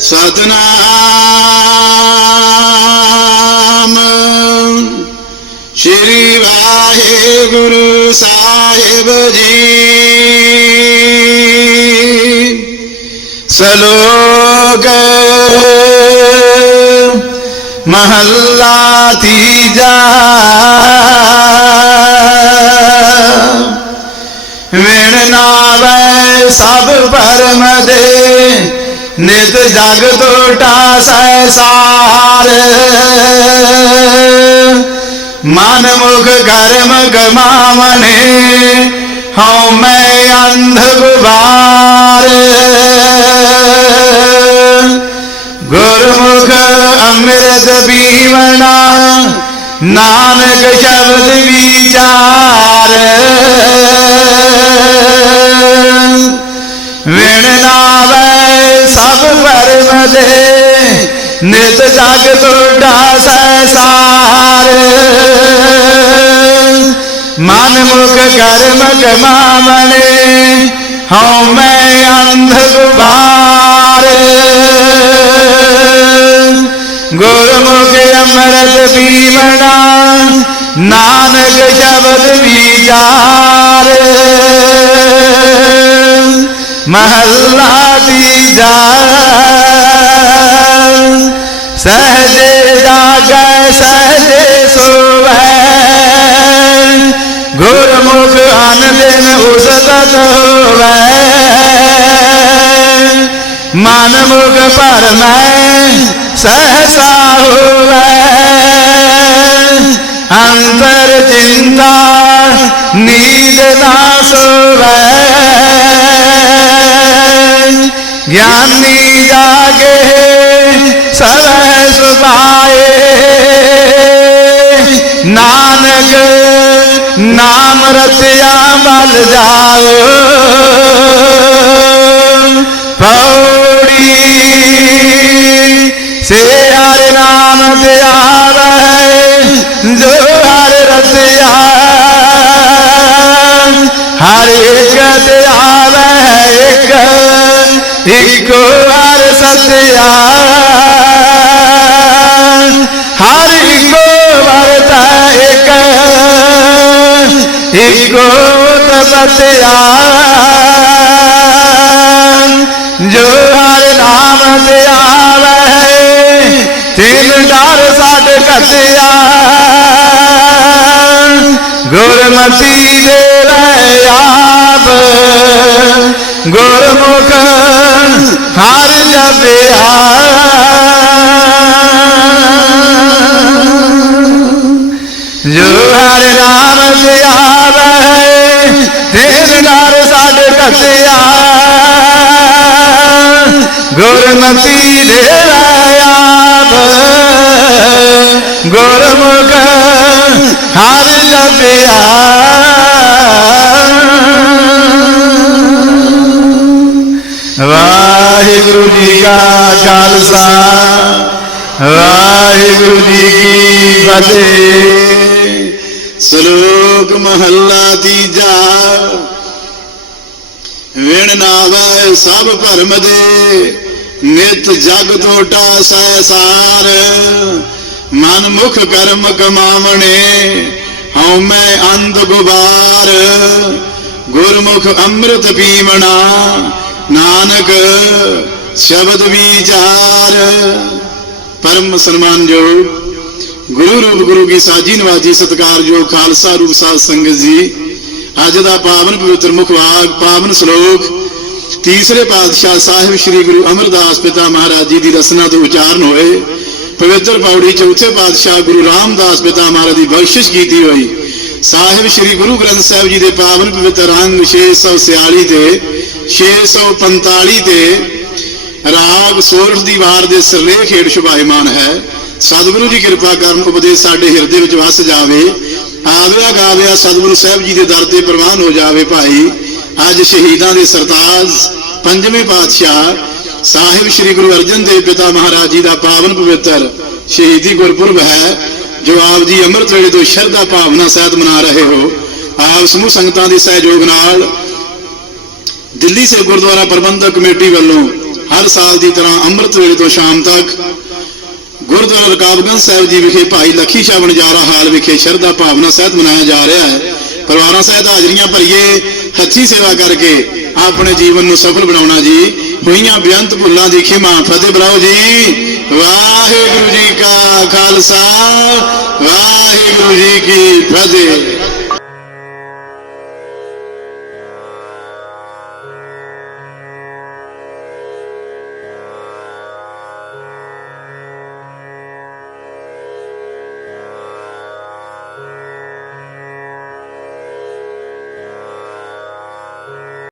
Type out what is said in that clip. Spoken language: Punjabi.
ਸਤਨਾਮ। ਸ਼੍ਰੀ ਵਾਹਿਗੁਰੂ ਸਾਹਿਬ ਜੀ। ਸਲੋਕ ਮਹੱਲਾ ਤੀਜਾ। ਵਿਣ ਨਾਵੇ ਸਭ ਪਰਮ ਦੇ। ਨਿਤ ਜਗ ਟੋਟਾ ਸੈਸਾਰ ਮਨ ਮੁਖ ਕਰਮ ਗਮਾਵਨੇ ਹਉ ਮੈਂ ਅੰਧ ਗੁਬਾਰ ਗੁਰਮੁਖ ਅੰਮ੍ਰਿਤ ਪੀਵਣਾ ਨਾਨਕ ਸ਼ਬਦ ਵਿਚਾਰ ਵਿਣ ਨਾਵੇ ਸਭ ਪਰਮ ਦੇ ਨਿਤ ਜਗ ਟੋਟਾ ਸੈਸਾਰ ਮਨ ਮੁਖ ਕਰਮ ਕਮਾਵਣੇ ਹਉ ਮੈਂ ਅੰਧ ਗੁਬਾਰ ਗੁਰਮੁਖ ਅੰਮ੍ਰਿਤ ਪੀਵਣਾ ਨਾਨਕ ਸ਼ਬਦ ਵਿਚਾਰ ਮਹੱਲਾ ਤੀਜਾ ਸਹਜੇ ਜਾਗੈ, ਸਹਜੇ ਸੋਵੈ ਗੁਰਮੁਖ ਅਨ ਦਿਨ ਉਸਤਤ ਹੋਵੈ ਮਨ ਮੁਖ ਭਰਮੈ ਸਹਸਾ ਹੋਵੈ ਅੰਤਰ ਚਿੰਤਾ, ਨੀਂਦ ਨਾ ਸੋਵੈ ਗਿਆਨੀ ਜਾਗੇ ਸਵੈ ਸੁਭਾਏ। ਨਾਨਕ ਨਾਮ ਰਤਿਆ ਮਲ ਜਾਓ ਪੌੜੀ ਸੇ ਹਰਿ ਨਾਮ ਤੇ ਆਵੇ, ਜੋ ਹਰਿ ਰਤਿਆ ਹਰ ਇੱਕ ਤੇ ਇੱਕੋ ਹਰ ਸਤਿਆ ਹਰ ਇੱਕੋ ਵਰਤਾ ਇੱਕ ਇੱਕੋ ਤਪਤਿਆ ਜੋ ਹਰ ਨਾਮ ਤੇ ਆਵੇ ਤਿਨ ਡਰ ਸਾਡ ਕਤਿਆ ਗੁਰਮਤੀ ਦੇ ਲੈ ਆਪ ਗੁਰਮੁਖ ਹਰ ਜਪਿਆ ਜੋ ਹਰ ਨਾਮ ਤੇ ਆਵੇ ਤੇਨ ਸਾਡੇ ਸਾਡ ਕਤਿਆ ਗੁਰਮਤੀ ਦੇ ਆਪ, ਗੁਰਮੁਖ ਹਰ ਵਾਹਿਗੁਰੂ ਜੀ ਕੀ ਫਤਿਹ। ਸ਼ਲੋਕ ਮਹੱਲਾ ਤੀਜਾ। ਵਿਣ ਨਾਵੇ ਸਭ ਭਰਮ ਦੇ, ਨਿਤ ਜਗ ਟੋਟਾ ਸੈਸਾਰ ਮਨ ਮੁਖ ਕਰਮ ਕਮਾਵਣੇ, ਹਉ ਮੈਂ ਅੰਧ ਗੁਬਾਰ। ਗੁਰਮੁਖ ਅੰਮ੍ਰਿਤ ਪੀਵਣਾ, ਨਾਨਕ ਸ਼ਬਦ ਵਿਚਾਰ। ਪਰਮ ਸਨਮਾਨਯੋਗ ਗੁਰੂ ਰੂਪ ਗੁਰੂ ਕੀ ਸਾਜੀ ਨਵਾਜੀ ਸਤਕਾਰਯੋਗ ਖਾਲਸਾ ਰੂਪ ਸਾਧ ਸੰਗਤ ਜੀ, ਅੱਜ ਦਾ ਪਾਵਨ ਪਵਿੱਤਰ ਮੁਖਵਾਕ ਪਾਵਨ ਸ਼ਲੋਕ, ਤੀਸਰੇ ਪਾਤਸ਼ਾਹ ਸਾਹਿਬ ਸ੍ਰੀ ਗੁਰੂ ਅਮਰਦਾਸ ਪਿਤਾ ਮਹਾਰਾਜ ਜੀ ਦੀ ਰਸਨਾ ਤੋਂ ਉਚਾਰਨ ਹੋਏ। ਪਵਿੱਤਰ ਪੌੜੀ ਚੌਥੇ ਪਾਤਸ਼ਾਹ ਗੁਰੂ ਰਾਮਦਾਸ ਪਿਤਾ ਮਹਾਰਾਜ ਦੀ ਬਖਸ਼ਿਸ਼ ਕੀਤੀ ਹੋਈ। ਸਾਹਿਬ ਸ੍ਰੀ ਗੁਰੂ ਗ੍ਰੰਥ ਸਾਹਿਬ ਜੀ ਦੇ ਪਾਵਨ ਪਵਿੱਤਰ ਅੰਗ 646 ਤੇ 645 ਤੇ ਰਾਗ ਸੋਰਠ ਦੀ ਵਾਰ ਦੇ ਸਰਲੇਖ ਹੇਠ ਸ਼ੁਭਾਇਮਾਨ ਹੈ। ਸਤਿਗੁਰੂ ਜੀ ਕਿਰਪਾ ਕਰਨ ਉਪਦੇਸ਼ ਸਾਡੇ ਹਿਰਦੇ ਵਿੱਚ ਵਸ ਜਾਵੇ। ਆਵਿਆ ਗਾਵਿਆ ਸਤਿਗੁਰੂ ਸਾਹਿਬ ਜੀ ਦੇ ਦਰ ਤੇ ਪ੍ਰਵਾਨ ਹੋ ਜਾਵੇ ਭਾਈ। ਅੱਜ ਸ਼ਹੀਦਾਂ ਦੇ ਸਰਤਾਜ, ਪੰਜਵੇਂ ਪਾਤਸ਼ਾਹ, ਸਾਹਿਬ ਸ੍ਰੀ ਗੁਰੂ ਅਰਜਨ ਦੇਵ ਪਿਤਾ ਮਹਾਰਾਜ ਜੀ ਦਾ ਪਾਵਨ ਪਵਿੱਤਰ ਸ਼ਹੀਦੀ ਗੁਰਪੁਰਬ ਹੈ, ਜੋ ਆਪ ਜੀ ਅੰਮ੍ਰਿਤ ਵੇਲੇ ਤੋਂ ਸ਼ਰਧਾ ਭਾਵਨਾ ਸਹਿਤ ਮਨਾ ਰਹੇ ਹੋ। ਆਪ ਸਮੂਹ ਸੰਗਤਾਂ ਦੇ ਸਹਿਯੋਗ ਨਾਲ ਦਿੱਲੀ ਸੇ ਗੁਰਦੁਆਰਾ ਪ੍ਰਬੰਧਕ ਕਮੇਟੀ ਵੱਲੋਂ ਹਰ ਸਾਲ ਦੀ ਤਰ੍ਹਾਂ ਅੰਮ੍ਰਿਤ ਵੇਲੇ ਤੋਂ ਸ਼ਾਮ ਤੱਕ ਗੁਰਦੁਆਰਾ ਰਕਾਬਗੰਜ ਸਾਹਿਬ ਜੀ ਵਿਖੇ ਭਾਈ ਲੱਖੀ ਸ਼ਾਹ ਬਣਜਾਰਾ ਹਾਲ ਵਿਖੇ ਸ਼ਰਧਾ ਭਾਵਨਾ ਸਹਿਤ ਮਨਾਇਆ ਜਾ ਰਿਹਾ ਹੈ। ਪਰਿਵਾਰਾਂ ਸਹਿਤ ਹਾਜ਼ਰੀਆਂ ਭਰੀਏ, ਹੱਥੀ ਸੇਵਾ ਕਰਕੇ ਆਪਣੇ ਜੀਵਨ ਨੂੰ ਸਫਲ ਬਣਾਉਣਾ ਜੀ। ਹੋਈਆਂ ਬੇਅੰਤ ਭੁੱਲਾਂ ਦੀ ਖਿਮਾ, ਫਤਿਹ ਬੁਲਾਓ ਜੀ। ਵਾਹਿਗੁਰੂ ਜੀ ਕਾ ਖਾਲਸਾ, ਵਾਹਿਗੁਰੂ ਜੀ ਕੀ ਫਤਿਹ।